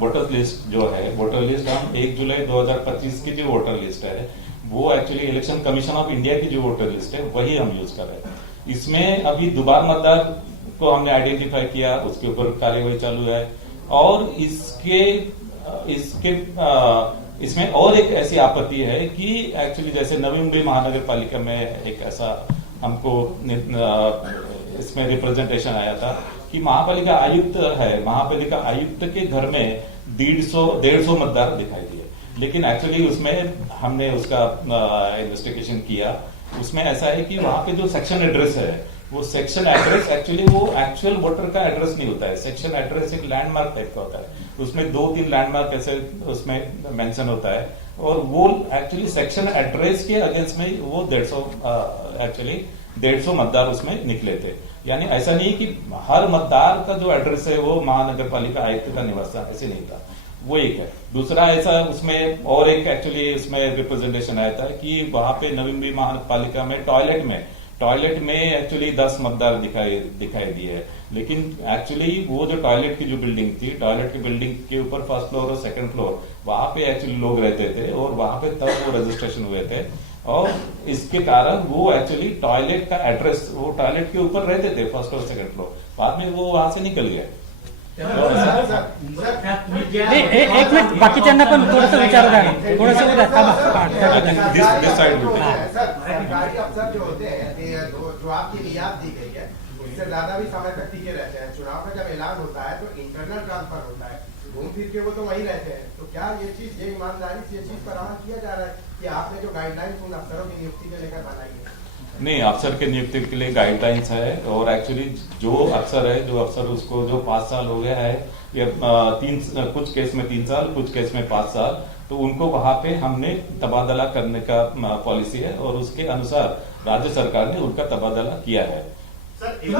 Voter list जो है, voter list हम 1 जुलाई 2025 की जो वोटर लिस्ट है वो actually election commission of India की जो वोटर लिस्ट है वही हम यूज कर रहे हैं। इसमें अभी दोबारा मतदार को हमने आइडेंटिफाई किया, उसके ऊपर कार्यवाही चालू है। और इसमें और एक ऐसी आपत्ति है कि एक्चुअली जैसे नवी मुंबई महानगर पालिका में एक ऐसा हमको इसमें रिप्रेजेंटेशन आया था कि महापालिका आयुक्त है, महापालिका आयुक्त के घर में 150 मतदार दिखाई दिए, लेकिन एक्चुअली उसमें हमने उसका इन्वेस्टिगेशन किया। उसमें ऐसा है कि वहां पे जो सेक्शन एड्रेस है वो सेक्शन एड्रेस एक्चुअली वो एक्चुअल वोटर का एड्रेस नहीं होता है। सेक्शन एड्रेस एक लैंडमार्क टाइप का होता है, उसमें 2-3 लैंडमार्क ऐसे उसमें मेंशन होता है और वो एक्चुअली सेक्शन एड्रेस के अगेंस्ट में वो 150 मतदार उसमें निकले थे। यानी ऐसा नहीं कि हर मतदार का जो एड्रेस है वो महानगर पालिका आयुक्त का निवास था, ऐसे नहीं था। वो एक है। दूसरा ऐसा उसमें और एक एक्चुअली उसमें रिप्रेजेंटेशन आया था कि वहां पे नवी मुंबई महानगर पालिका में टॉयलेट में एक्चुअली 10 मतदार दिखाई दिए, लेकिन एक्चुअली वो जो टॉयलेट की जो बिल्डिंग थी, टॉयलेट की बिल्डिंग के ऊपर फर्स्ट फ्लोर और सेकंड फ्लोर वहां पे एक्चुअली लोग रहते थे और वहां पे तब वो रजिस्ट्रेशन हुए थे और इसके कारण वो एक्चुअली टॉयलेट का एड्रेस वो टॉयलेट के ऊपर रहते थे फर्स्ट और सेकंड फ्लोर, बाद में वो वहां से निकल गए। एक मिनिट बाकीच्यांना पण थोडंसं विचारू द्या ना, थोडंसं सरकारी अफसर जो होते हैं जो आपकी रियायत दी गई है उससे ज्यादा भी समय तक टिके रहते हैं। चुनाव का जब ऐलान होता है तो इंटरनल ट्रांसफर होता है, घूम फिर के वो तो वही रहते हैं। तो क्या ये ईमानदारी से ये चीज पर अमल किया जा रहा है कि आपने जो गाइडलाइंस उन अफसरों की नियुक्ति को लेकर बनाई है? नहीं, अफसर के नियुक्ति के लिए गाइडलाइंस है और एक्चुअली जो अफसर उसको जो 5 साल हो गया है या कुछ केस में 3 साल, कुछ केस में 5 साल, तो उनको वहां पे हमने तबादला करने का पॉलिसी है और उसके अनुसार राज्य सरकार ने उनका तबादला किया है।